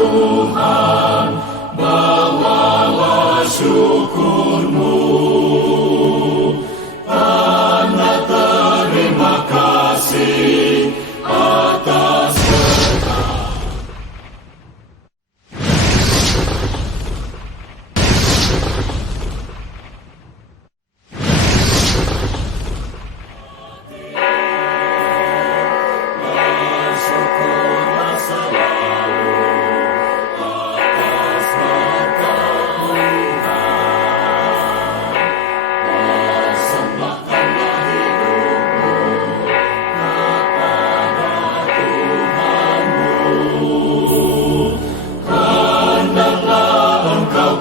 Tuhan, bawalah syukurmu, tanda terima kasih atas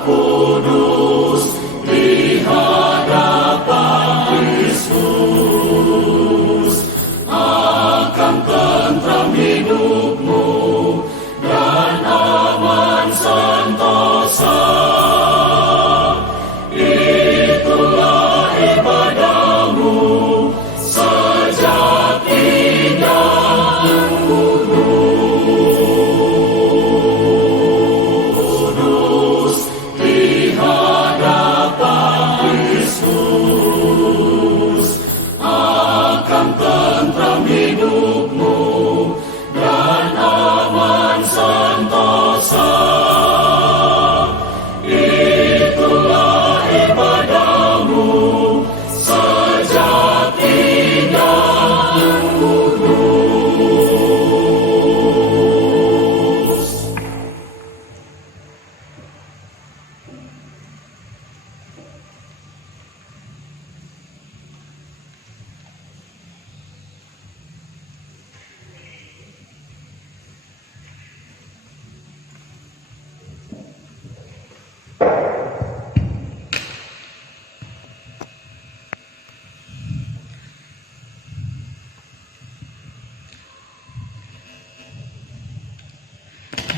kudus di hadapan Kristus, akan tentram hidupmu dan aman sentosa. Itulah ibadahmu sejatinya kudus di hadapan Kristus, akan tentram hidupmu dan aman sentosa. Itulah ibadahmu sejatinya kudus.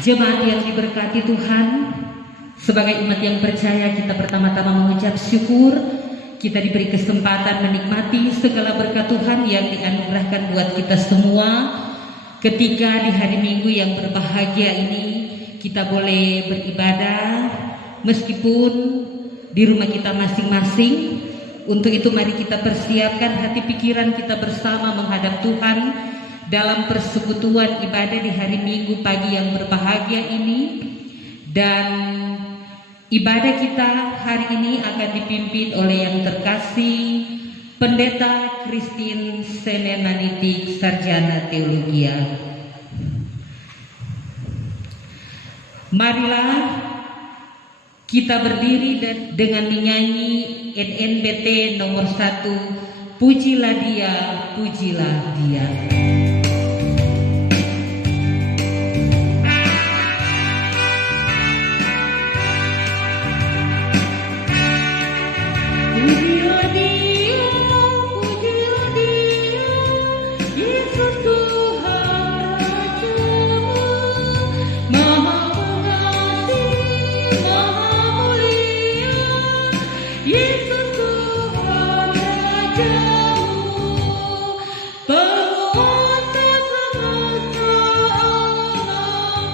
Jemaat yang diberkati Tuhan, sebagai umat yang percaya, kita pertama-tama mengucap syukur kita diberi kesempatan menikmati segala berkat Tuhan yang dianugerahkan buat kita semua. Ketika di hari Minggu yang berbahagia ini kita boleh beribadah meskipun di rumah kita masing-masing. Untuk itu mari kita persiapkan hati pikiran kita bersama menghadap Tuhan dalam persekutuan ibadah di hari Minggu pagi yang berbahagia ini. Dan ibadah kita hari ini akan dipimpin oleh yang terkasih Pendeta Christine Senemanitik, Sarjana Teologia. Marilah kita berdiri dan dengan menyanyi NNBT nomor 1, Pujilah Dia, Pujilah Dia. Pujilah Dia, pujilah Dia, Yesus Tuhan Rajamu, Maha Pengasih, Maha Mulia, Yesus Tuhan Rajamu, penguasa semesta alam,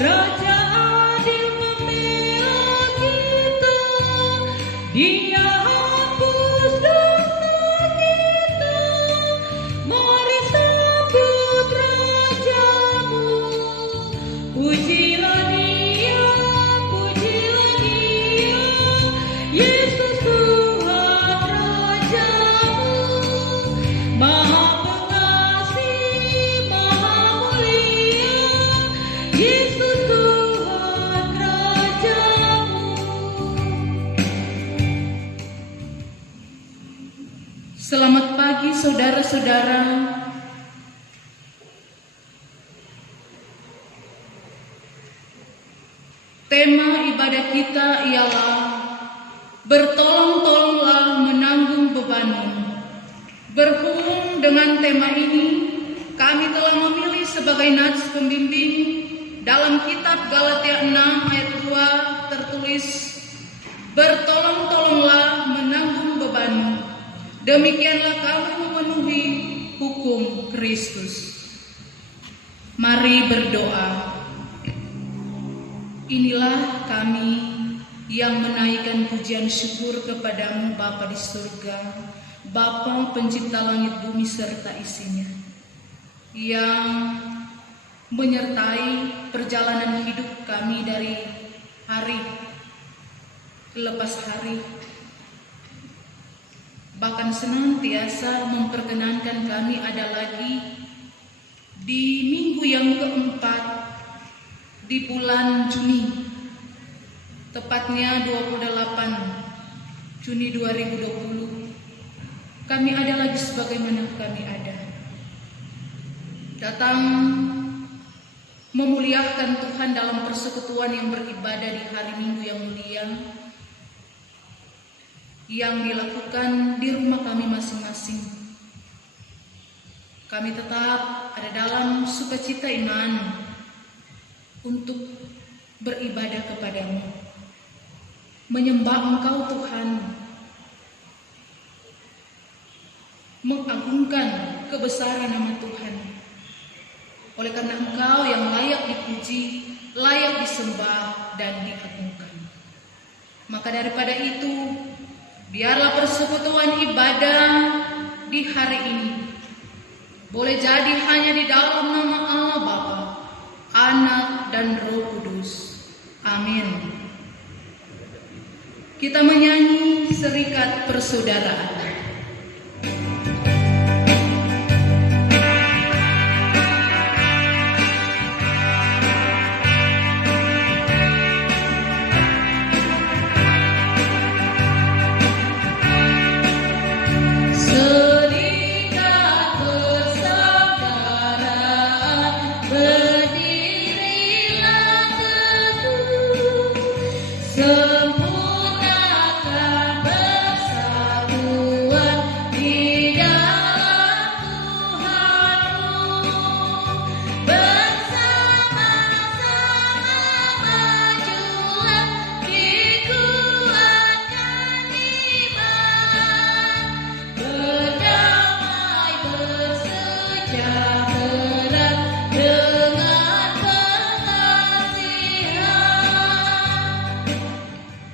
Raja adil membela kita, Dia hapus dosa kita, mari sambut Rajamu. Pujilah Dia, pujilah Dia, Yesus Tuhan Rajamu, Maha Pengasih, Maha Mulia, Yesus Tuhan Rajamu. Selamat pagi saudara-saudara. Tema ibadah kita ialah bertolong-tolonglah menanggung bebanmu. Berhubung dengan tema ini, kami telah memilih sebagai nats pembimbing dalam kitab Galatia 6 ayat 2 tertulis, bertolong-tolonglah menanggung bebanmu. Demikianlah kamu memenuhi hukum Kristus. Mari berdoa. Inilah kami yang menaikkan pujian syukur kepadamu Bapa di surga, Bapa pencipta langit bumi serta isinya, yang menyertai perjalanan hidup kami dari hari lepas hari, bahkan senantiasa memperkenankan kami ada lagi di minggu yang keempat di bulan Juni, tepatnya 28 Juni 2020. Kami ada lagi sebagaimana kami ada, datang memuliakan Tuhan dalam persekutuan yang beribadah di hari Minggu yang mulia, yang dilakukan di rumah kami masing-masing. Kami tetap ada dalam sukacita iman untuk beribadah kepadamu, menyembah Engkau Tuhan, mengagungkan kebesaran nama Tuhan. Oleh karena Engkau yang layak dipuji, layak disembah dan diagungkan. Maka daripada itu, biarlah persekutuan ibadah di hari ini boleh jadi hanya di dalam nama Allah Bapa, Anak dan Roh Kudus. Amin. Kita menyanyi Serikat Persaudaraan.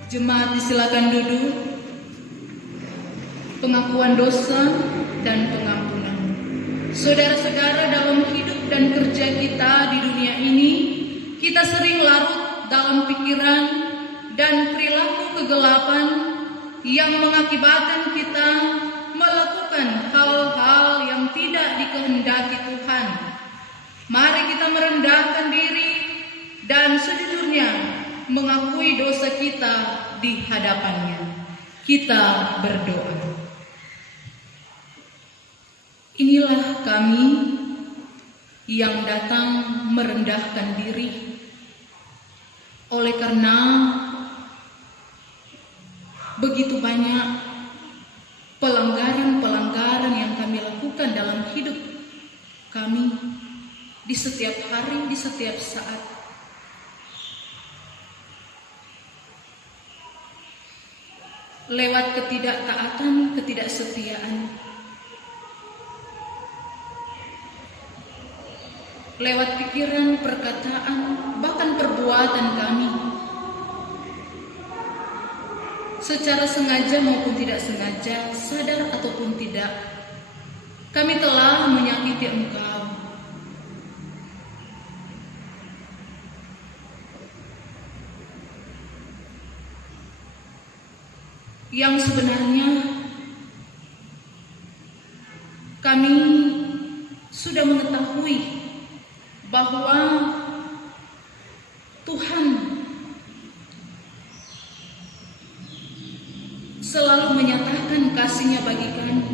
Jemaat disilakan duduk. Pengakuan dosa dan pengampunan. Saudara-saudara, dalam hidup dan kerja kita di dunia ini, kita sering larut dalam pikiran dan perilaku kegelapan yang mengakibatkan kita melakukan hal-hal yang tidak dikehendaki Tuhan. Mari kita merendahkan diri dan sejujurnya mengakui dosa kita di hadapannya. Kita berdoa. Inilah kami yang datang merendahkan diri oleh karena begitu banyak pelanggaran-pelanggaran yang kami lakukan dalam hidup kami di setiap hari, di setiap saat. Lewat ketidaktaatan, ketidaksetiaan, lewat pikiran, perkataan, bahkan perbuatan kami, secara sengaja maupun tidak sengaja, sadar ataupun tidak, kami telah menyakiti Engkau. Yang sebenarnya kami sudah mengetahui bahwa Tuhan selalu menyatakan kasih-Nya bagi kami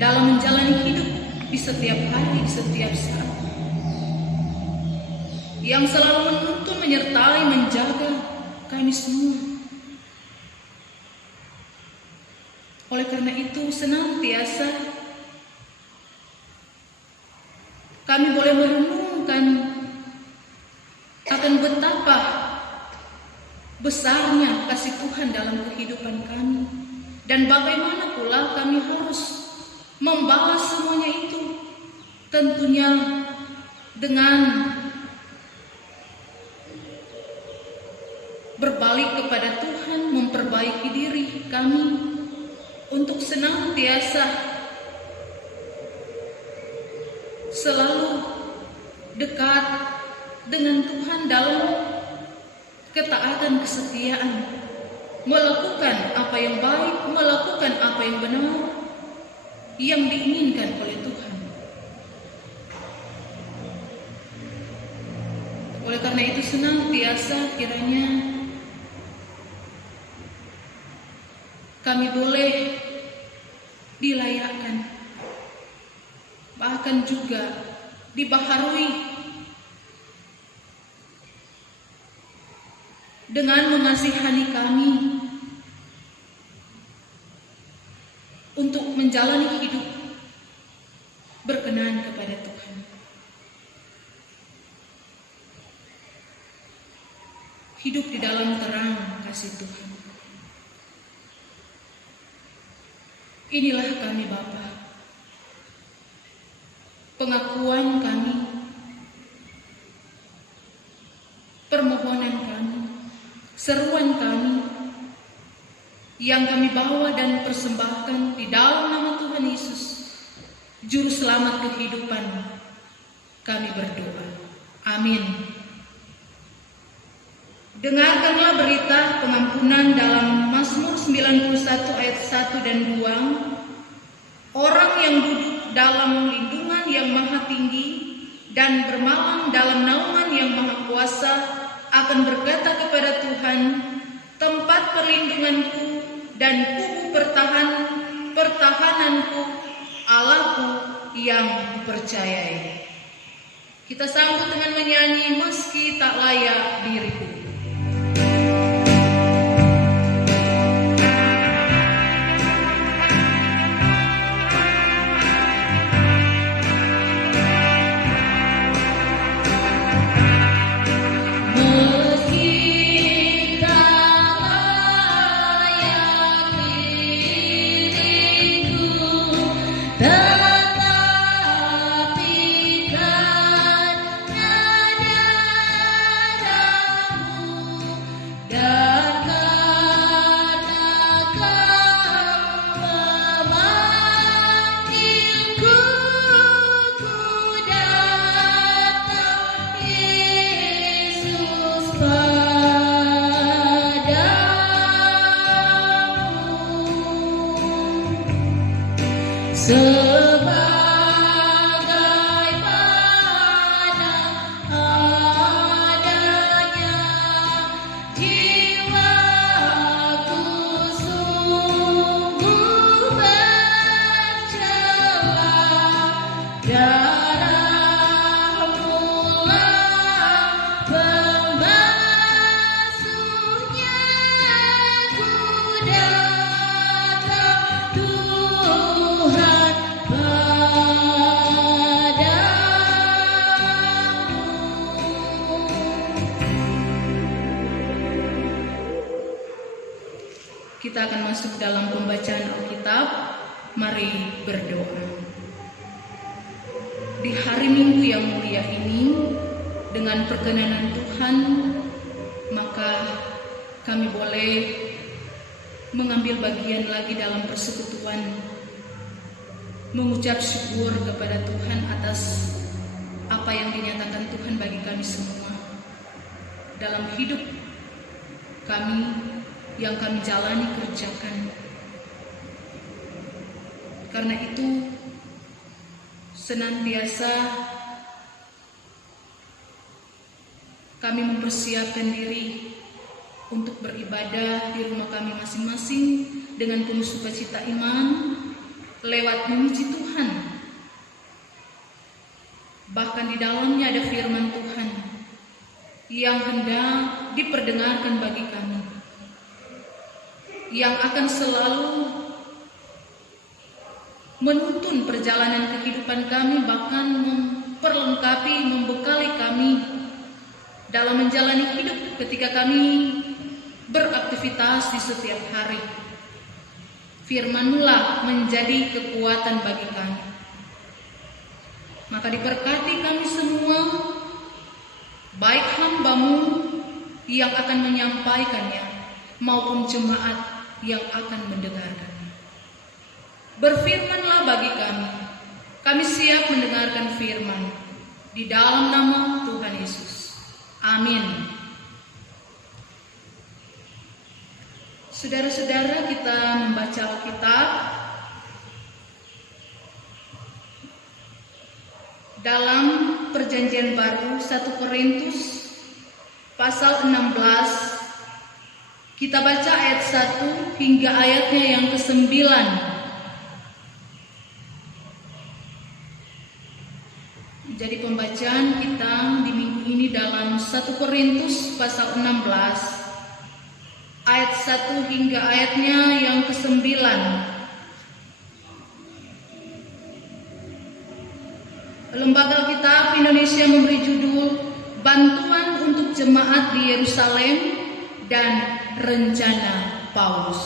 dalam menjalani hidup di setiap hari, di setiap saat, yang selalu menuntun, menyertai, menjaga kami semua. Oleh karena itu, senantiasa kami boleh merenungkan akan betapa besarnya kasih Tuhan dalam kehidupan kami, dan bagaimana pula kami harus membalas semuanya itu, tentunya dengan berbalik kepada Tuhan, memperbaiki diri kami untuk senantiasa selalu dekat dengan Tuhan dalam ketaatan, kesetiaan, melakukan apa yang baik, melakukan apa yang benar, yang diinginkan oleh Tuhan. Oleh karena itu senantiasa kiranya kami boleh dilayakkan, bahkan juga dibaharui dengan mengasihani kami untuk menjalani hidup berkenan kepada Tuhan. Hidup di dalam terang kasih Tuhan. Inilah kami Bapa, pengakuan kami, permohonan kami, seruan kami yang kami bawa dan persembahkan di dalam nama Tuhan Yesus, Juru Selamat kehidupan. Kami berdoa. Amin. Dengarkanlah berita pengampunan dalam Mazmur 91 ayat 1 dan 2. Orang yang duduk dalam lindungan yang maha tinggi dan bermalam dalam naungan yang maha kuasa akan berkata kepada Tuhan, tempat perlindunganku dan kubu pertahananku, Allahku yang kupercayai. Kita sambut dengan menyanyi meski tak layak diriku. Kita akan masuk dalam pembacaan Alkitab. Mari berdoa. Di hari Minggu yang mulia ini, dengan perkenanan Tuhan, maka kami boleh mengambil bagian lagi dalam persekutuan, mengucap syukur kepada Tuhan atas apa yang dinyatakan Tuhan bagi kami semua dalam hidup kami yang kami jalani, kerjakan. Karena itu senantiasa kami mempersiapkan diri untuk beribadah di rumah kami masing-masing dengan penuh sukacita iman, lewat memuji Tuhan. Bahkan di dalamnya ada firman Tuhan yang hendak diperdengarkan bagi kami, yang akan selalu menuntun perjalanan kehidupan kami, bahkan memperlengkapi, membekali kami dalam menjalani hidup ketika kami beraktivitas di setiap hari. Firman-Mu menjadi kekuatan bagi kami. Maka diberkati kami semua, baik hamba-Mu yang akan menyampaikannya maupun jemaat yang akan mendengarkannya. Berfirmanlah bagi kami siap mendengarkan firman di dalam nama Tuhan Yesus. Amin. Saudara-saudara, kita membaca Alkitab dalam Perjanjian Baru 1 Korintus pasal 16. Kita baca ayat 1 hingga ayatnya yang ke-9. Jadi pembacaan kita di minggu ini dalam 1 Korintus pasal 16 ayat 1 hingga ayatnya yang ke-9. Lembaga Alkitab Indonesia memberi judul Bantuan untuk Jemaat di Yerusalem dan Rencana Paulus.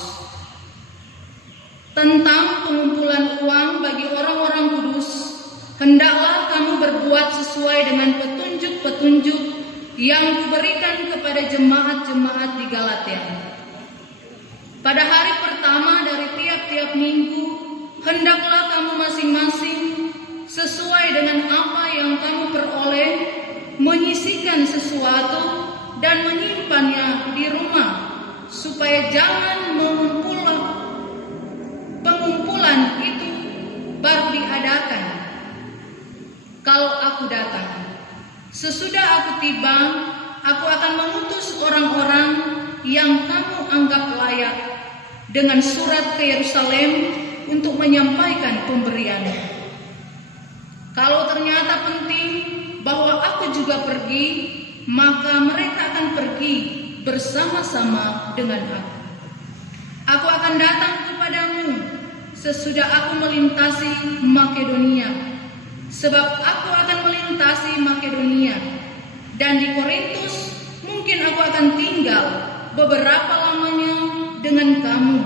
Tentang pengumpulan uang bagi orang-orang kudus, hendaklah kamu berbuat sesuai dengan petunjuk-petunjuk yang diberikan kepada jemaat-jemaat di Galatia. Pada hari pertama dari tiap-tiap minggu, hendaklah kamu masing-masing sesuai dengan apa yang kamu peroleh, menyisihkan sesuatu dan menyimpannya di rumah, supaya jangan pengumpulan itu baru diadakan kalau aku datang. Sesudah aku tiba, aku akan mengutus orang-orang yang kamu anggap layak dengan surat ke Yerusalem untuk menyampaikan pemberiannya. Kalau ternyata penting bahwa aku juga pergi, maka mereka akan pergi bersama-sama dengan aku. Aku akan datang kepadamu sesudah aku melintasi Makedonia, sebab aku akan melintasi Makedonia, dan di Korintus mungkin aku akan tinggal beberapa lamanya dengan kamu,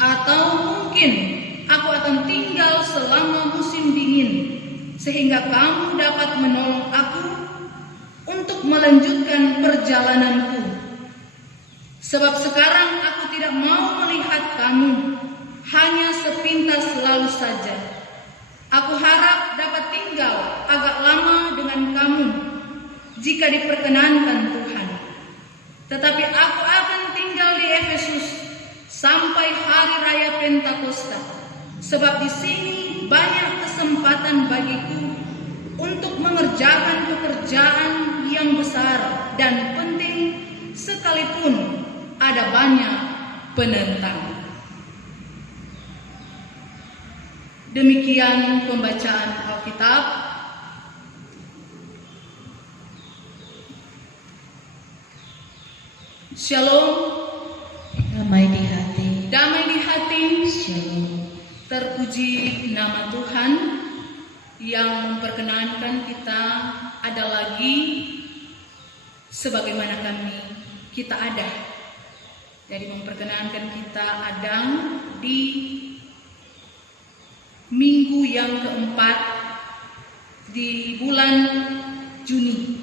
atau mungkin aku akan tinggal selama musim dingin, sehingga kamu dapat menolong aku untuk melanjutkan perjalananku. Sebab sekarang aku tidak mau melihat kamu hanya sepintas lalu saja. Aku harap dapat tinggal agak lama dengan kamu jika diperkenankan Tuhan. Tetapi aku akan tinggal di Efesus sampai hari raya Pentakosta, sebab di sini banyak kesempatan bagiku untuk mengerjakan pekerjaan yang besar dan penting, sekalipun ada banyak penentang. Demikian pembacaan Alkitab. Shalom. Damai di hati. Damai di hati. Shalom. Terpuji nama Tuhan yang memperkenankan kita ada lagi sebagaimana kita ada. Jadi memperkenankan kita ada di minggu yang keempat di bulan Juni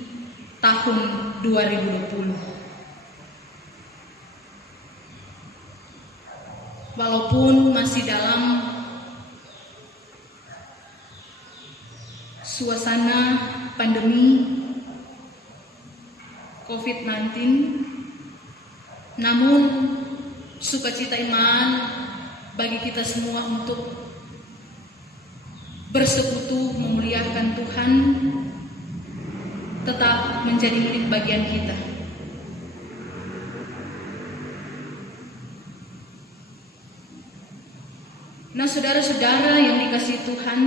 tahun 2020. Walaupun masih dalam suasana pandemi COVID-19, namun sukacita iman bagi kita semua untuk bersekutu memuliakan Tuhan tetap menjadi milik bagian kita. Nah, saudara-saudara yang dikasihi Tuhan,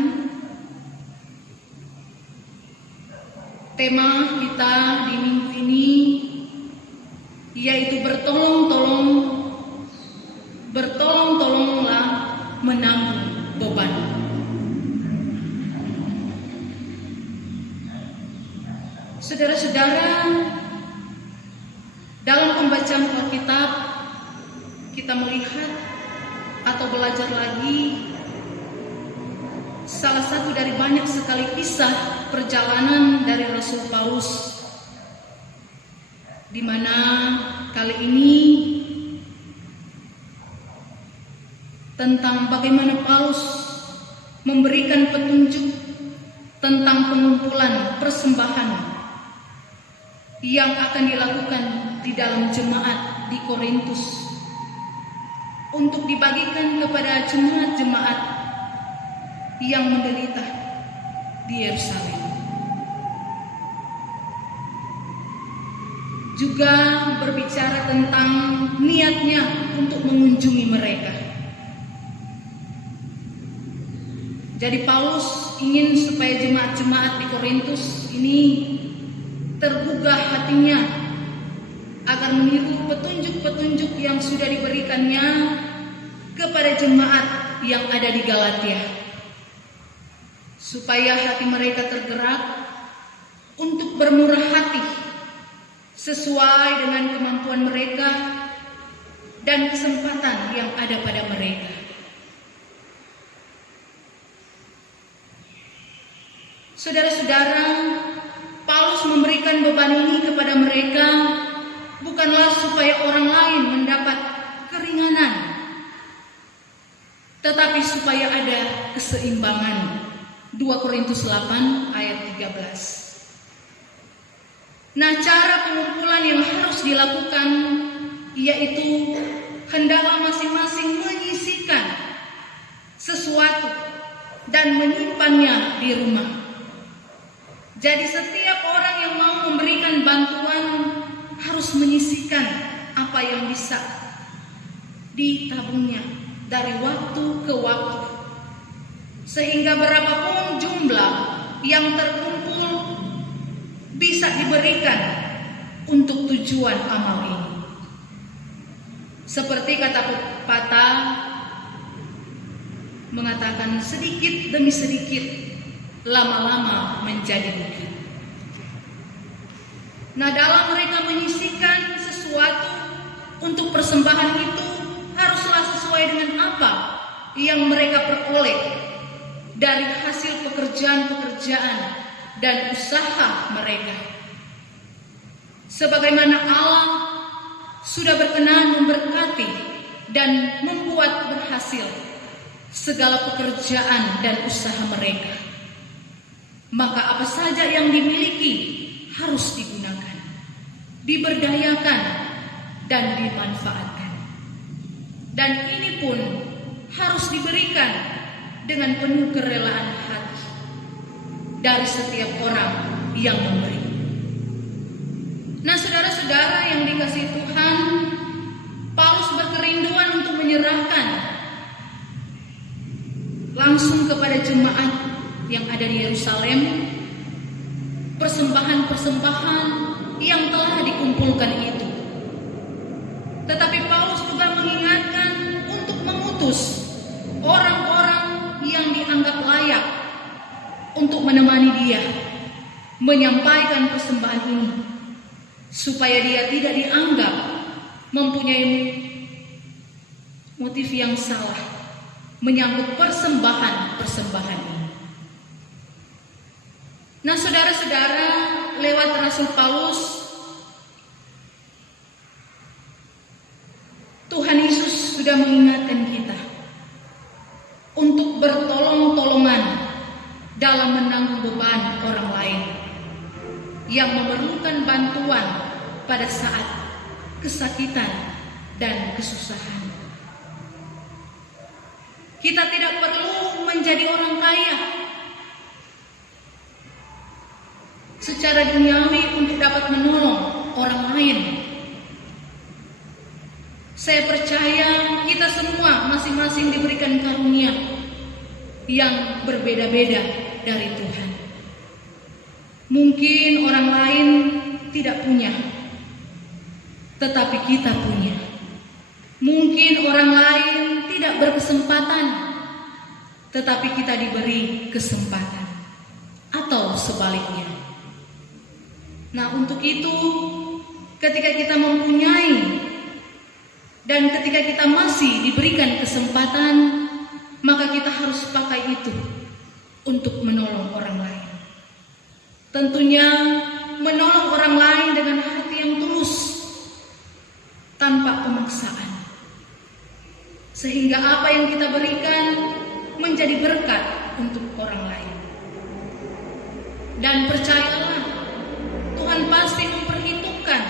tema kita di minggu ini yaitu bertolong-tolonglah menanggung beban. Saudara-saudara, dalam pembacaan Alkitab kita melihat atau belajar lagi salah satu dari banyak sekali kisah perjalanan dari Rasul Paulus di di mana kali ini tentang bagaimana Paulus memberikan petunjuk tentang pengumpulan persembahan yang akan dilakukan di dalam jemaat di Korintus untuk dibagikan kepada jemaat-jemaat yang menderita di Yerusalem. Juga berbicara tentang niatnya untuk mengunjungi mereka. Jadi Paulus ingin supaya jemaat-jemaat di Korintus ini tergugah hatinya agar meniru petunjuk-petunjuk yang sudah diberikannya kepada jemaat yang ada di Galatia, supaya hati mereka tergerak untuk bermurah hati sesuai dengan kemampuan mereka dan kesempatan yang ada pada mereka. Saudara-saudara, Paulus memberikan beban ini kepada mereka bukanlah supaya orang lain mendapat keringanan, tetapi supaya ada keseimbangan. 2 Korintus 8 ayat 13. Nah, cara pengumpulan yang harus dilakukan yaitu hendaklah masing-masing menyisihkan sesuatu dan menyimpannya di rumah. Jadi setiap orang yang mau memberikan bantuan harus menyisihkan apa yang bisa ditabungnya dari waktu ke waktu, sehingga berapapun jumlah yang terkumpul bisa diberikan untuk tujuan amal ini. Seperti kata pepatah mengatakan, sedikit demi sedikit lama-lama menjadi bukit. Nah, dalam mereka menyisihkan sesuatu untuk persembahan itu haruslah sesuai dengan apa yang mereka peroleh dari hasil pekerjaan-pekerjaan dan usaha mereka. Sebagaimana Allah sudah berkenan memberkati dan membuat berhasil segala pekerjaan dan usaha mereka, maka apa saja yang dimiliki harus digunakan, diberdayakan, dan dimanfaatkan. Dan ini pun harus diberikan dengan penuh kerelaan hati dari setiap orang yang memberi. Nah, saudara-saudara yang dikasihi Tuhan, Paulus berkerinduan untuk menyerahkan langsung kepada jemaat yang ada di Yerusalem persembahan-persembahan yang telah dikumpulkan itu. Tetapi Paulus juga mengingatkan untuk mengutus orang-orang yang dianggap layak untuk menemani dia menyampaikan persembahan ini, supaya dia tidak dianggap mempunyai motif yang salah menyambut persembahan-persembahan ini. Nah, saudara-saudara, lewat Rasul Paulus, Tuhan Yesus sudah mengingatkan kita untuk bertolong-tolongan dalam menanggung beban orang lain yang memerlukan bantuan pada saat kesakitan dan kesusahan. Kita tidak perlu menjadi orang kaya secara duniawi untuk dapat menolong orang lain. Saya percaya kita semua masing-masing diberikan karunia yang berbeda-beda dari Tuhan. Mungkin orang lain tidak punya, tetapi kita punya. Mungkin orang lain tidak berkesempatan, tetapi kita diberi kesempatan, atau sebaliknya. Nah, untuk itu, ketika kita mempunyai dan ketika kita masih diberikan kesempatan, maka kita harus pakai itu untuk menolong orang lain. Tentunya menolong orang lain dengan hati yang tulus, tanpa pemaksaan. Sehingga apa yang kita berikan menjadi berkat untuk orang lain. Dan percayalah, Tuhan pasti memperhitungkan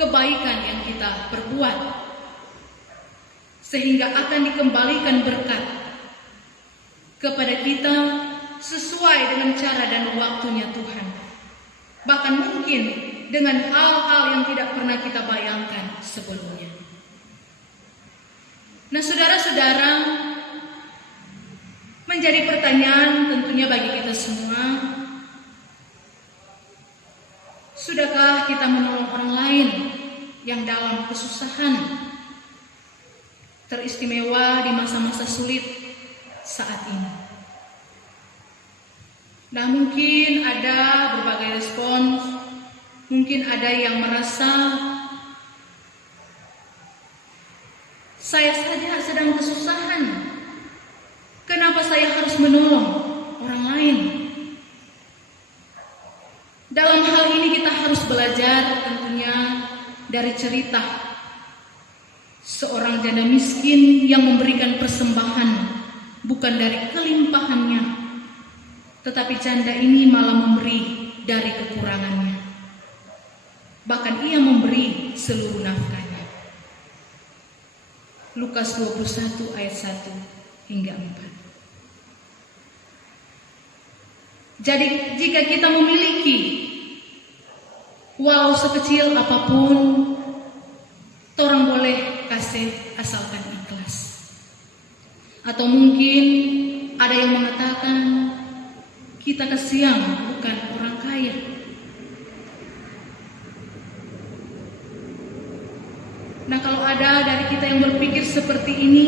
kebaikan yang kita perbuat, sehingga akan dikembalikan berkat kepada kita sesuai dengan cara dan waktunya Tuhan. Bahkan mungkin dengan hal-hal yang tidak pernah kita bayangkan sebelumnya. Nah, saudara-saudara, menjadi pertanyaan tentunya bagi kita semua, sudahkah kita menolong orang lain yang dalam kesusahan, teristimewa di masa-masa sulit saat ini? Nah, mungkin ada berbagai respons, mungkin ada yang merasa saya saja sedang kesusahan, kenapa saya harus menolong orang lain? Dalam hal ini kita harus belajar tentunya dari cerita seorang janda miskin yang memberikan persembahan bukan dari kelimpahannya, tetapi janda ini malah memberi dari kekurangannya. Bahkan ia memberi seluruh nafkahnya. Lukas 21 ayat 1 hingga 4. Jadi jika kita memiliki walau sekecil apapun, orang boleh kasih asalkan ikhlas. Atau mungkin ada yang mengatakan kita kasihan bukan orang kaya. Nah, kalau ada dari kita yang berpikir seperti ini,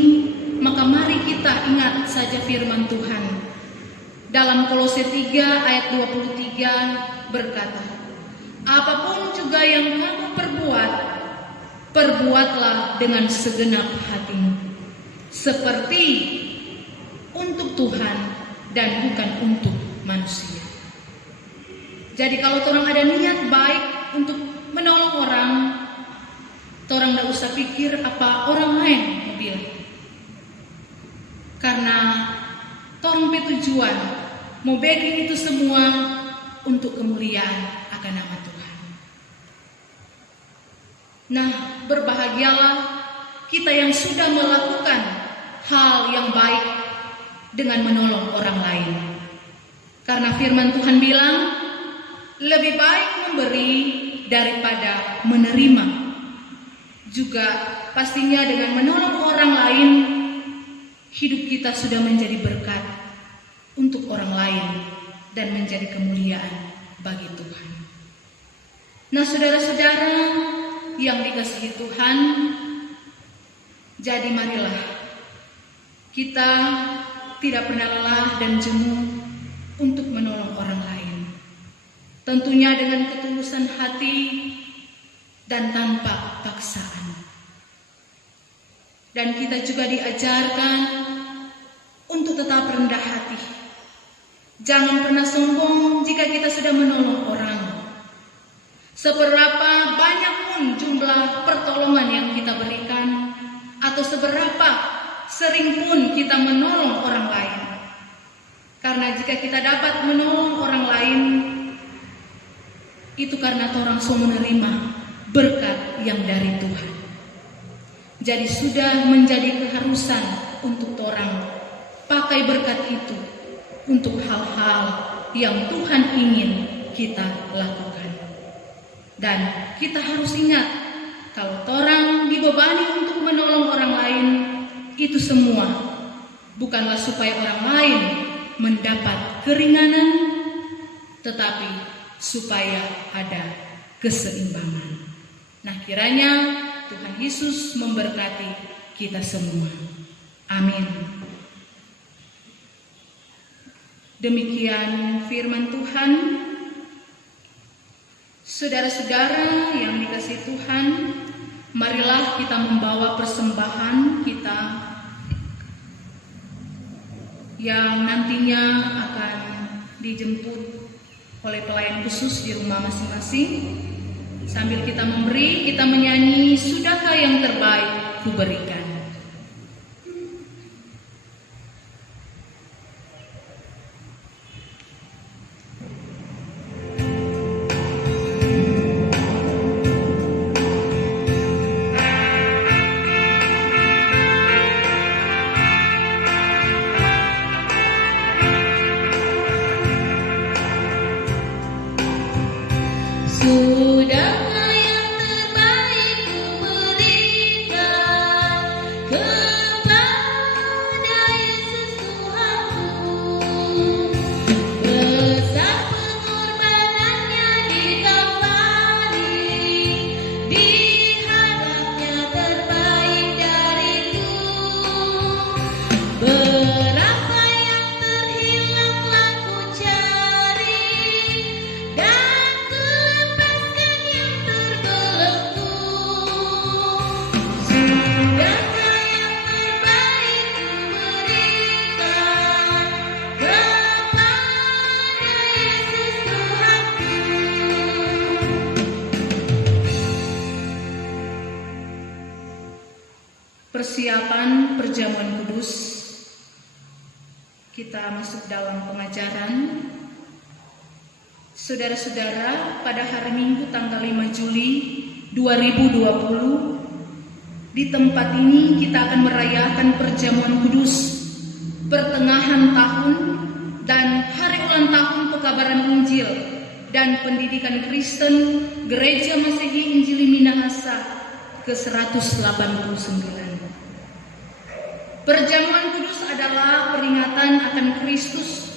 maka mari kita ingat saja firman Tuhan. Dalam Kolose 3 ayat 23 berkata, apapun juga yang kamu perbuat, perbuatlah dengan segenap hatimu, seperti untuk Tuhan dan bukan untuk manusia. Jadi kalau orang ada niat baik untuk menolong orang, orang tidak usah pikir apa orang lain mau bilang. Karena orang bertujuan mau bikin itu semua untuk kemuliaan akan nama Tuhan. Nah, berbahagialah kita yang sudah melakukan hal yang baik dengan menolong orang lain. Karena firman Tuhan bilang, lebih baik memberi daripada menerima. Juga pastinya dengan menolong orang lain, hidup kita sudah menjadi berkat untuk orang lain dan menjadi kemuliaan bagi Tuhan. Nah, saudara-saudara yang dikasihi Tuhan, jadi marilah kita tidak pernah lelah dan jenuh untuk menolong orang lain. Tentunya dengan ketulusan hati dan tanpa paksaan. Dan kita juga diajarkan untuk tetap rendah hati. Jangan pernah sombong jika kita sudah menolong orang. Seberapa banyak pun jumlah pertolongan yang kita berikan, atau seberapa sering pun kita menolong orang lain. Karena jika kita dapat menolong orang lain, itu karena orang semua menerima berkat yang dari Tuhan. Jadi sudah menjadi keharusan untuk orang pakai berkat itu untuk hal-hal yang Tuhan ingin kita lakukan. Dan kita harus ingat, kalau orang dibebani untuk menolong orang lain, itu semua bukanlah supaya orang lain mendapat keringanan, tetapi supaya ada keseimbangan. Nah, kiranya Tuhan Yesus memberkati kita semua. Amin. Demikian firman Tuhan. Saudara-saudara yang dikasihi Tuhan, marilah kita membawa persembahan kita yang nantinya akan dijemput oleh pelayan khusus di rumah masing-masing. Sambil kita memberi, kita menyanyi, sudahkah kuberikan. Sudah yang terbaik ku berikan kepada Yesus Tuhanku. Besar pengorbanannya di Kalvari, di hadapnya terbaik dariku. Berapa yang terhilang telah ku cari, dan Persiapan perjamuan kudus, kita masuk dalam pengajaran. Saudara-saudara, pada hari Minggu tanggal 5 Juli 2020, di tempat ini kita akan merayakan perjamuan kudus, pertengahan tahun, dan hari ulang tahun pekabaran Injil dan pendidikan Kristen Gereja Masehi Injili Minahasa ke-189. Perjamuan kudus adalah peringatan akan Kristus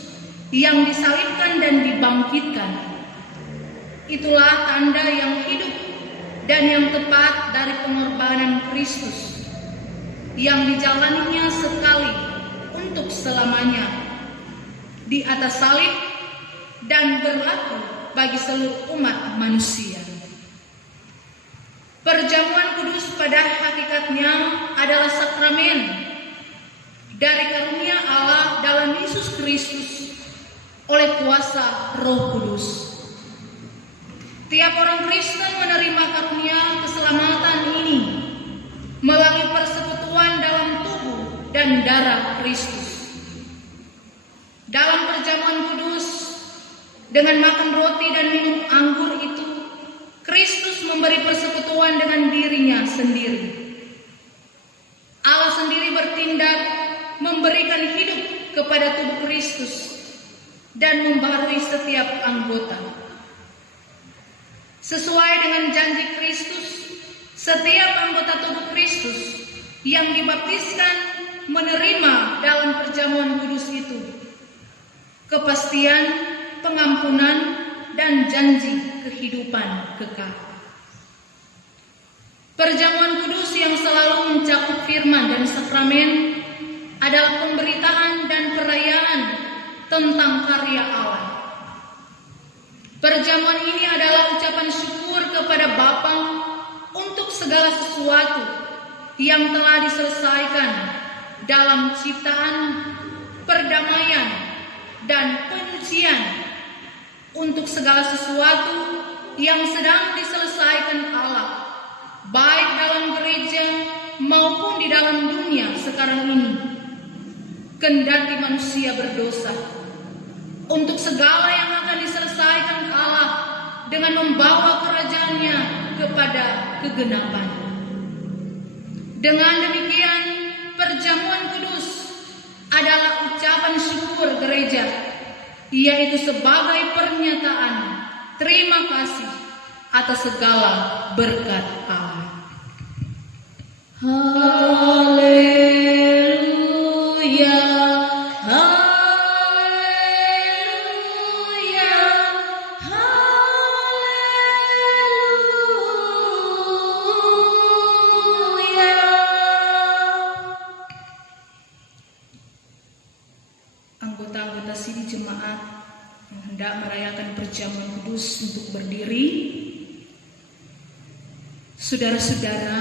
yang disalibkan dan dibangkitkan. Itulah tanda yang hidup dan yang tepat dari pengorbanan Kristus yang dijalaninya sekali untuk selamanya di atas salib dan berlaku bagi seluruh umat manusia. Perjamuan kudus pada hakikatnya adalah sakramen dari karunia Allah dalam Yesus Kristus oleh kuasa Roh Kudus. Tiap orang Kristen menerima karunia keselamatan ini melalui persekutuan dalam tubuh dan darah Kristus. Dalam perjamuan kudus, dengan makan roti dan minum anggur itu, Kristus memberi persekutuan dengan dirinya sendiri. Allah sendiri bertindak memberikan hidup kepada tubuh Kristus dan membaharui setiap anggota. Sesuai dengan janji Kristus, setiap anggota tubuh Kristus yang dibaptiskan menerima dalam perjamuan kudus itu kepastian, pengampunan, dan janji kehidupan kekal. Perjamuan kudus yang selalu mencakup firman dan sakramen adalah pemberitaan dan perayaan tentang karya Allah. Perjamuan ini adalah ucapan syukur kepada Bapa untuk segala sesuatu yang telah diselesaikan dalam ciptaan, perdamaian, dan penyucian, untuk segala sesuatu yang sedang diselesaikan Allah, baik dalam gereja maupun di dalam dunia sekarang ini. Kendati manusia berdosa, untuk segala yang akan diselesaikan Allah dengan membawa kerajaannya kepada kegenapan. Dengan demikian, perjamuan kudus adalah ucapan syukur gereja, yaitu sebagai pernyataan terima kasih atas segala berkat Allah. Haleluya, haleluya, haleluya. Anggota-anggota sini jemaat yang hendak merayakan perjamuan kudus untuk berdiri. Saudara-saudara,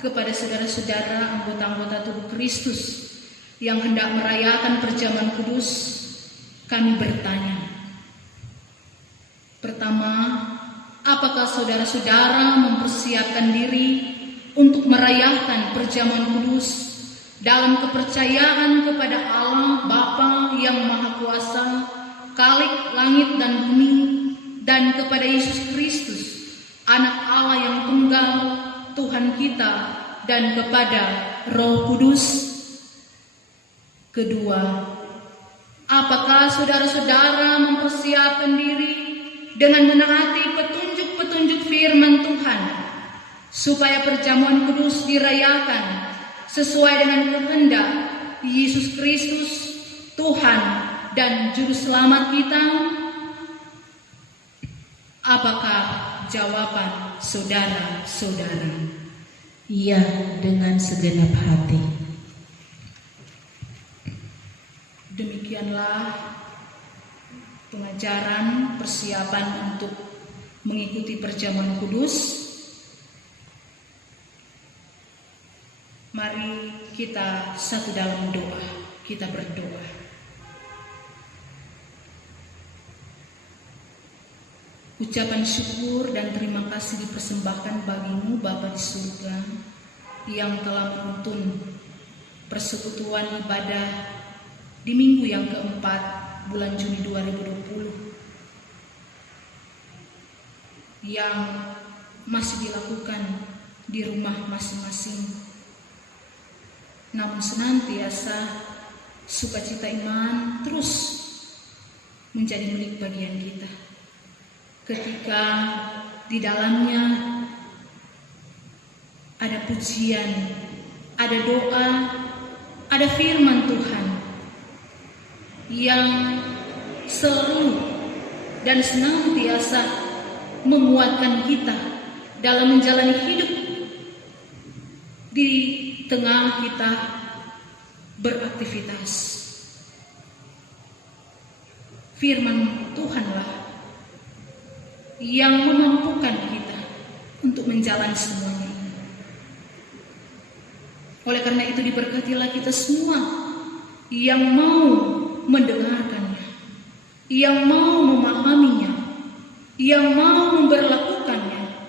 kepada saudara-saudara anggota-anggota tubuh Kristus yang hendak merayakan perjamuan kudus, kami bertanya. Pertama, apakah saudara-saudara mempersiapkan diri untuk merayakan merayakan perjamuan kudus dalam kepercayaan kepada Allah Bapa yang Maha Kuasa, Khalik langit dan bumi, dan kepada Yesus Kristus, Anak Allah yang tunggal, Tuhan kita, dan kepada Roh Kudus. Kedua, apakah saudara-saudara mempersiapkan diri dengan menaati petunjuk-petunjuk firman Tuhan, supaya perjamuan kudus dirayakan sesuai dengan kehendak Yesus Kristus, Tuhan dan Juru Selamat kita? Apakah jawaban saudara-saudara? Iya, dengan segenap hati. Demikianlah pengajaran persiapan untuk mengikuti perjamuan kudus. Mari kita satu dalam doa, kita berdoa. Ucapan syukur dan terima kasih dipersembahkan bagimu Bapa di surga, yang telah menuntun persekutuan ibadah di minggu yang keempat bulan Juni 2020 yang masih dilakukan di rumah masing-masing. Namun senantiasa sukacita iman terus menjadi milik bagian kita, ketika di dalamnya ada pujian, ada doa, ada firman Tuhan yang selalu dan senantiasa menguatkan kita dalam menjalani hidup di tengah kita beraktivitas. Firman Tuhanlah yang memampukan kita untuk menjalani semuanya. Oleh karena itu diberkatilah kita semua yang mau mendengarkannya, yang mau memahaminya, yang mau memberlakukannya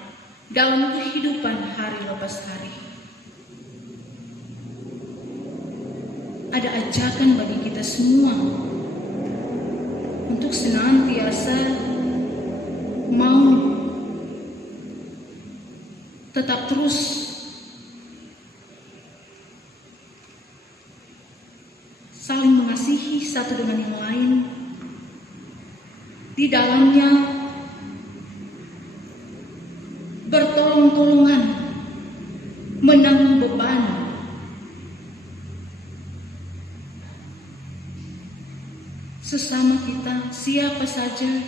dalam kehidupan hari lepas hari. Ada ajakan bagi kita semua untuk senantiasa mau tetap terus saling mengasihi satu dengan yang lain, di dalamnya bertolong-tolongan, menanggung beban, sesama kita, siapa saja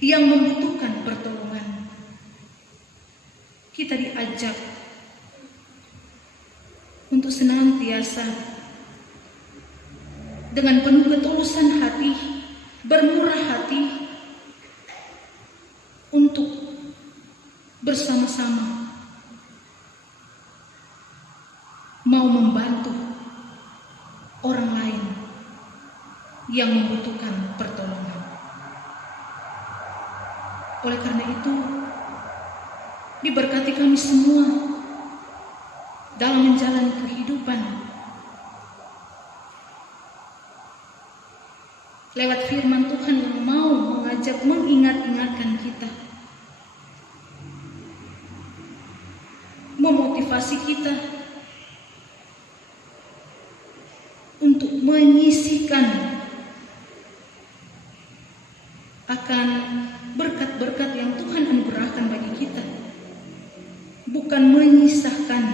yang membutuhkan pertolongan. Kita diajak untuk senantiasa dengan penuh ketulusan hati, bermurah hati, untuk bersama-sama mau membantu orang lain yang membutuhkan pertolongan. Oleh karena itu, diberkati kami semua dalam menjalani kehidupan lewat firman Tuhan yang mau mengajak, mengingat-ingatkan kita, memotivasi kita untuk menyisihkan akan berkat-berkat yang Tuhan anugerahkan bagi kita, bukan menyisahkan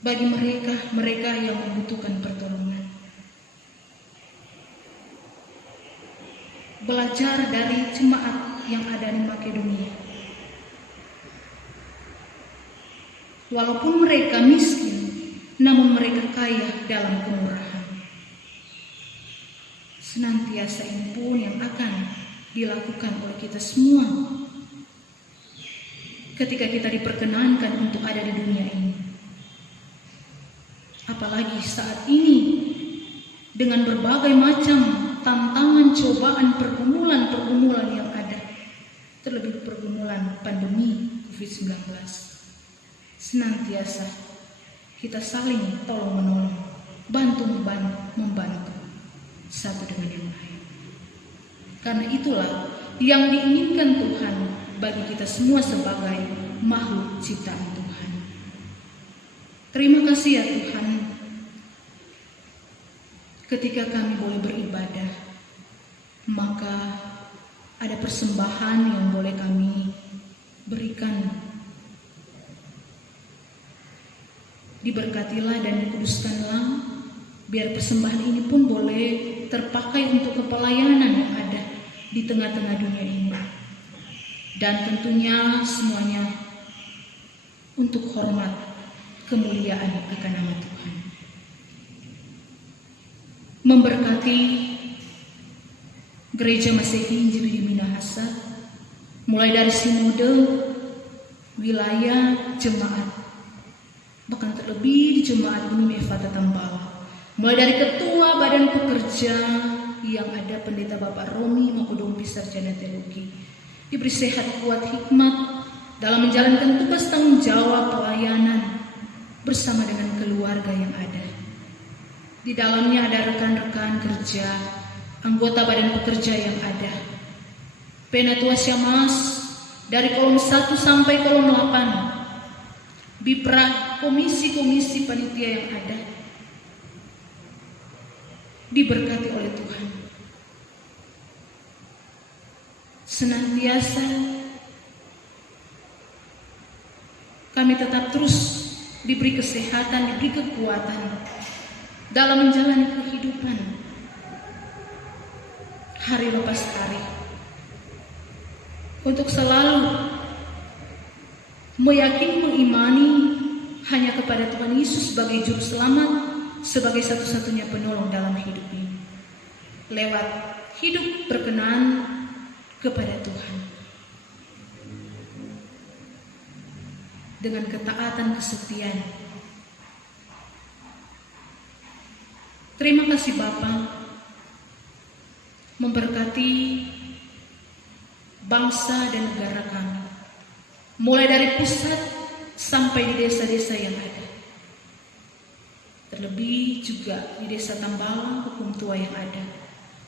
bagi mereka yang membutuhkan pertolongan. Belajar dari jemaat yang ada di Makedonia. Walaupun mereka miskin, namun mereka kaya dalam kemurahan. Senantiasa ini pun yang akan dilakukan oleh kita semua ketika kita diperkenankan untuk ada di dunia ini. Apalagi saat ini dengan berbagai macam tantangan, cobaan, pergumulan yang ada, terlebih pergumulan pandemi COVID-19. Senantiasa kita saling tolong-menolong, membantu satu dengan yang lain. Karena itulah yang diinginkan Tuhan bagi kita semua sebagai makhluk ciptaan Tuhan. Terima kasih ya Tuhan, ketika kami boleh beribadah, maka ada persembahan yang boleh kami berikan. Diberkatilah dan dikuduskanlah, biar persembahan ini pun boleh terpakai untuk kepelayanan yang ada di tengah-tengah dunia ini. Dan tentunya semuanya untuk hormat, kemuliaan akan nama Tuhan. Memberkati Gereja Masehi Injil di Minahasa, mulai dari sinode, wilayah, jemaat, bahkan terlebih di jemaat Bumi Efata Tambala, mulai dari ketua badan pekerja yang ada Pendeta Bapak Romi Makodompi Sarjana Teologi, diberi sehat kuat hikmat dalam menjalankan tugas tanggung jawab pelayanan bersama dengan keluarga yang ada. Di dalamnya ada rekan-rekan kerja, anggota badan pekerja yang ada, Penatua Syamas dari kolom 1 sampai kolom 8, Bipra, komisi-komisi panitia yang ada, diberkati oleh Tuhan. Senantiasa kami tetap terus diberi kesehatan, diberi kekuatan dalam menjalani kehidupan hari lepas hari, untuk selalu meyakini, mengimani hanya kepada Tuhan Yesus sebagai juru selamat, sebagai satu-satunya penolong dalam hidup ini, lewat hidup berkenan kepada Tuhan dengan ketaatan, kesetiaan. Terima kasih Bapa, memberkati bangsa dan negara kami, mulai dari pusat sampai di desa-desa yang ada, terlebih juga di desa Tambala, Hukum Tua yang ada.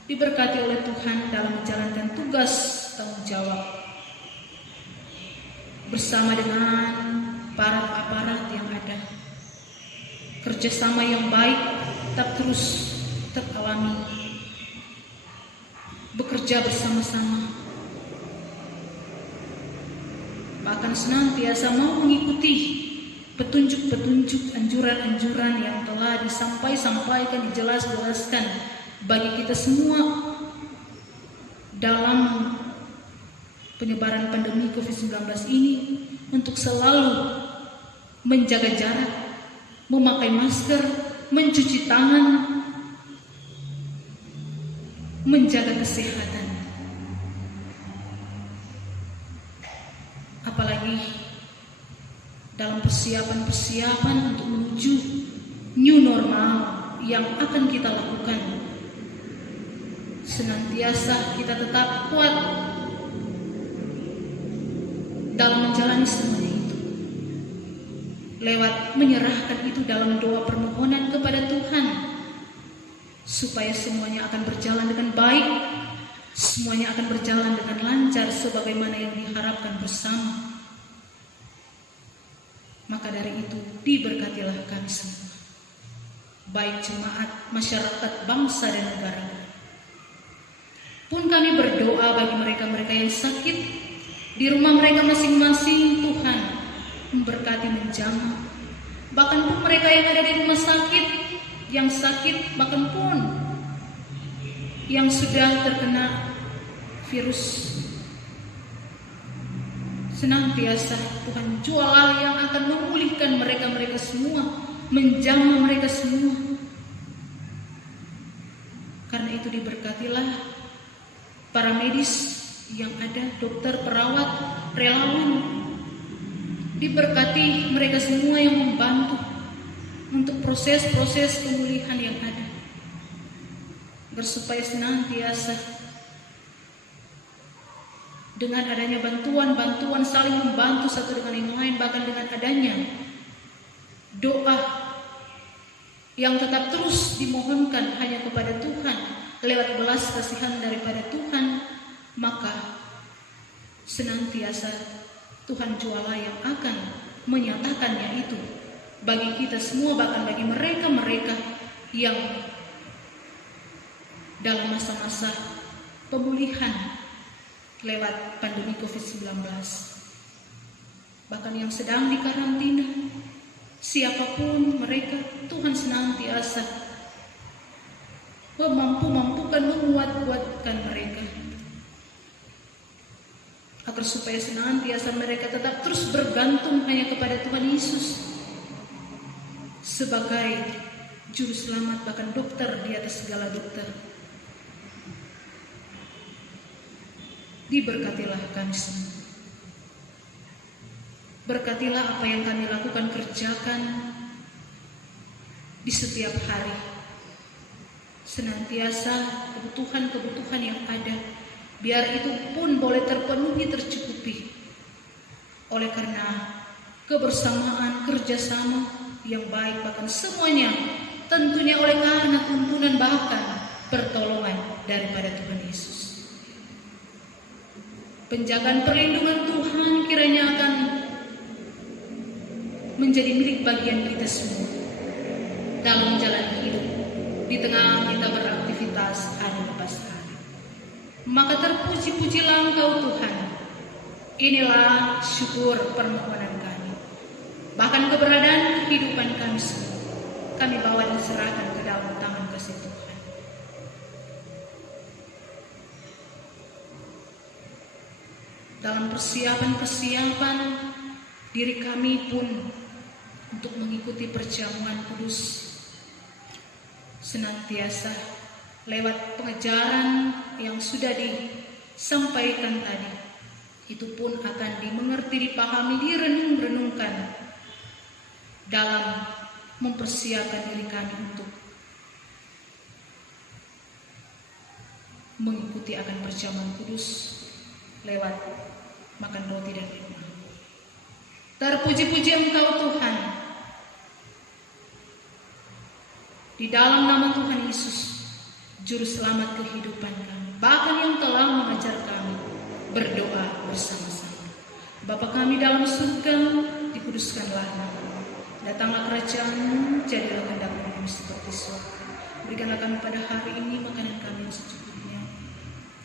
Diberkati oleh Tuhan dalam menjalankan tugas tanggung jawab bersama dengan para aparat yang ada. Kerjasama yang baik tetap terus teralami, bekerja bersama-sama, bahkan senantiasa mau mengikuti petunjuk-petunjuk, anjuran-anjuran yang telah disampaikan, dijelaskan bagi kita semua dalam penyebaran pandemi COVID-19 ini, untuk selalu menjaga jarak, memakai masker, mencuci tangan, menjaga kesehatan. Apalagi dalam persiapan untuk menuju new normal yang akan kita lakukan, senantiasa kita tetap kuat dalam menjalani semuanya itu, lewat menyerahkan itu dalam doa permohonan kepada Tuhan, supaya semuanya akan berjalan dengan baik, semuanya akan berjalan dengan lancar sebagaimana yang diharapkan bersama. Maka dari itu diberkatilah kami semua, baik jemaat, masyarakat, bangsa dan negara. Pun kami berdoa bagi mereka-mereka yang sakit di rumah mereka masing-masing. Tuhan memberkati, menjamah, bahkan pun mereka yang ada di rumah sakit, yang sakit, bahkan pun yang sudah terkena virus, senantiasa Tuhan jualah yang akan memulihkan mereka-mereka semua, menjamah mereka semua. Karena itu diberkatilah para medis yang ada, dokter, perawat, relawan, diberkati mereka semua yang membantu untuk proses-proses pemulihan yang ada, bersupaya senantiasa dengan adanya bantuan-bantuan saling membantu satu dengan yang lain, bahkan dengan adanya doa yang tetap terus dimohonkan hanya kepada Tuhan lewat belas kasihan daripada Tuhan, maka senantiasa Tuhan juala yang akan menyatakannya itu bagi kita semua, bahkan bagi mereka-mereka yang dalam masa-masa pemulihan lewat pandemi COVID-19, bahkan yang sedang dikarantina, siapapun mereka, Tuhan senantiasa memampukan, menguat-kuatkan mereka, agar supaya senantiasa mereka tetap terus bergantung hanya kepada Tuhan Yesus sebagai juru selamat, bahkan dokter di atas segala dokter. Diberkatilah kami semua. Berkatilah apa yang kami lakukan, kerjakan di setiap hari. Senantiasa kebutuhan-kebutuhan yang ada, biar itu pun boleh terpenuhi, tercukupi. Oleh karena kebersamaan, kerjasama yang baik, bahkan semuanya tentunya oleh karena tuntunan bahkan pertolongan daripada Tuhan Yesus. Penjagaan perlindungan Tuhan kiranya akan menjadi milik bagian kita semua dalam menjalani hidup di tengah kita beraktivitas hari lepas hari. Maka terpuji-pujilah Engkau Tuhan. Inilah syukur permohonan kami. Bahkan keberadaan kehidupan kami semua kami bawa dan serahkan ke dalam tangan kasih Tuhan. Dalam persiapan diri kami pun untuk mengikuti perjamuan kudus, senantiasa lewat pengajaran yang sudah disampaikan tadi, itu pun akan dimengerti, dipahami, direnung-renungkan dalam mempersiapkan diri kami untuk mengikuti akan perjamuan kudus lewat makan roti dan minuman. Terpuji-puji Engkau Tuhan. Di dalam nama Tuhan Yesus, Juru Selamat kehidupan kami, bahkan yang telah mengajar kami berdoa bersama-sama. Bapa kami dalam surga, dikuduskanlah nama-Mu. Datanglah kerajaan-Mu, jadilah kehendak-Mu di bumi seperti surga. Berikanlah kami pada hari ini makanan kami yang secukupnya,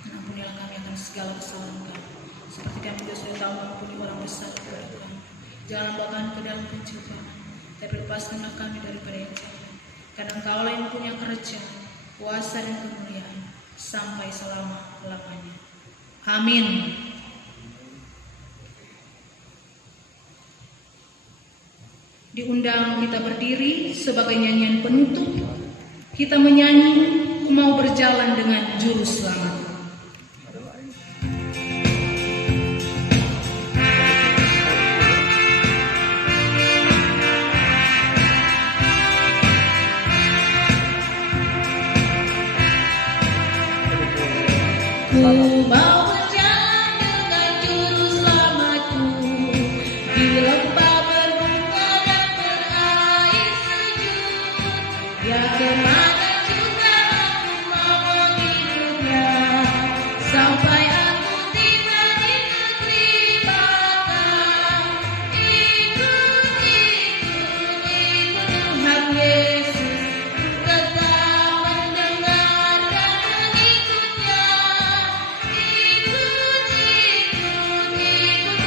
dan ampunilah kami akan segala kesalahan kami, seperti kami juga sudah tahu mengampuni orang bersalah kepada kami. Jangan bawa kami ke dalam pencobaan, tapi lepaskanlah kami daripada yang jahat. Karena Engkaulah yang punya kerajaan, kuasa dan kemuliaan sampai selama-lamanya. Amin. Diundang kita berdiri sebagai nyanyian penutup. Kita menyanyi Mau Berjalan dengan Juru Selamat. Ku mau berjalan dengan Juru Selamatku di lembah berbunga dan berair sejuk. Ya kemana juga aku mau mengikutnya, sampai aku tiba di negeri Bapa. Ikut Tuhan Yesus, tetap mendengar dan mengikutnya.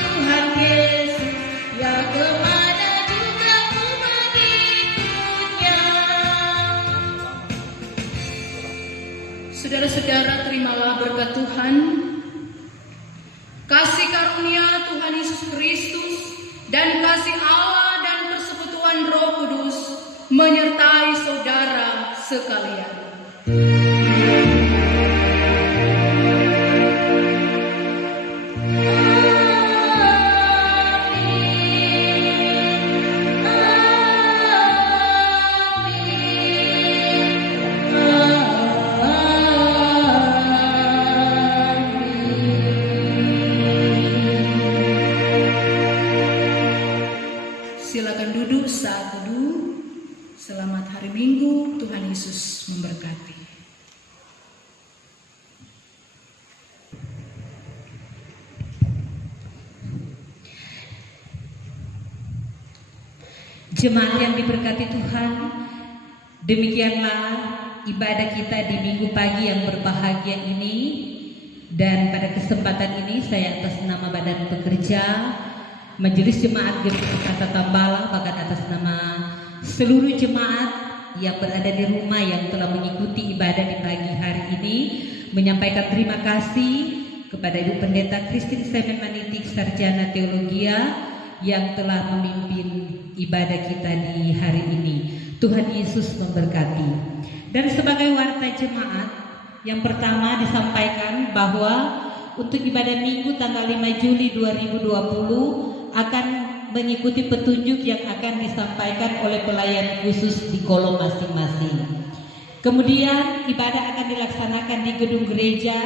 Tuhan Yesus, ya kemana juga ku mengikutnya. Saudara-saudara, terimalah berkat Tuhan. Kasih karunia Tuhan Yesus Kristus dan kasih Allah dan persekutuan Roh Kudus menyertai saudara sekalian. silakan duduk saat teduh. Selamat hari Minggu, Tuhan Yesus memberkati. Jemaat yang diberkati Tuhan, demikianlah ibadah kita di minggu pagi yang berbahagia ini. Dan pada kesempatan ini saya atas nama Badan Pekerja Majelis Jemaat Gereja Kata Tambala, bahkan atas nama seluruh jemaat yang berada di rumah yang telah mengikuti ibadah di pagi hari ini, menyampaikan terima kasih kepada Ibu Pendeta Christine Semen Manitik, Sarjana Teologia, yang telah memimpin ibadah kita di hari ini. Tuhan Yesus memberkati. Dan sebagai warta jemaat, yang pertama disampaikan bahwa untuk ibadah minggu tanggal 5 Juli 2020 akan mengikuti petunjuk yang akan disampaikan oleh pelayan khusus di kolom masing-masing. Kemudian ibadah akan dilaksanakan di gedung gereja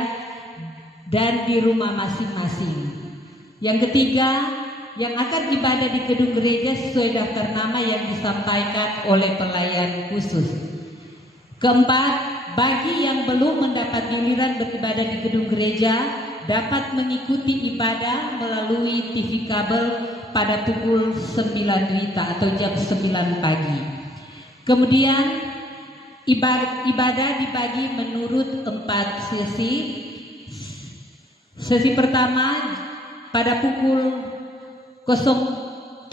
dan di rumah masing-masing. Yang ketiga, yang akan ibadah di gedung gereja sesuai daftar nama yang disampaikan oleh pelayan khusus. Keempat, bagi yang belum mendapat giliran beribadah di gedung gereja dapat mengikuti ibadah melalui TV kabel pada pukul 9 WITA atau jam 9 pagi. Kemudian ibadah dibagi menurut 4 sesi. Sesi pertama pada pukul 7.00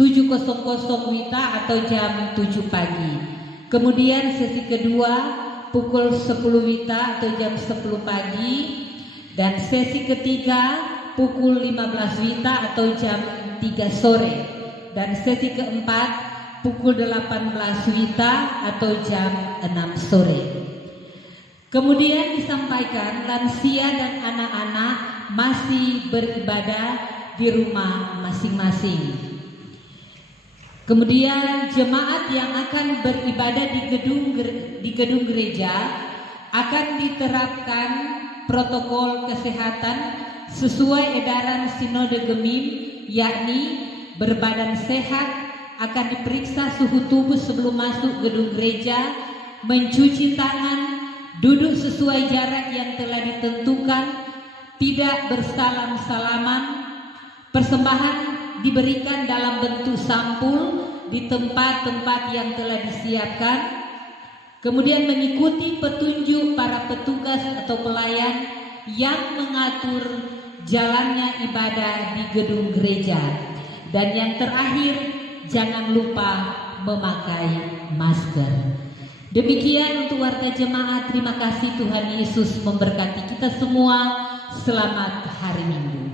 WITA atau jam 7 pagi. Kemudian sesi kedua pukul 10 WITA atau jam 10 pagi. Dan sesi ketiga pukul 15 WITA atau jam 3 sore. Dan sesi keempat pukul 18 WITA atau jam 6 sore. Kemudian disampaikan lansia dan anak-anak masih beribadah di rumah masing-masing. Kemudian jemaat yang akan beribadah di gedung gereja akan diterapkan protokol kesehatan sesuai edaran Sinode Gemim, yakni berbadan sehat, akan diperiksa suhu tubuh sebelum masuk gedung gereja, mencuci tangan, duduk sesuai jarak yang telah ditentukan, tidak bersalam-salaman, persembahan diberikan dalam bentuk sampul di tempat-tempat yang telah disiapkan. Kemudian mengikuti petunjuk para petugas atau pelayan yang mengatur jalannya ibadah di gedung gereja. Dan yang terakhir, jangan lupa memakai masker. Demikian untuk warga jemaat. Terima kasih, Tuhan Yesus memberkati kita semua. Selamat hari Minggu.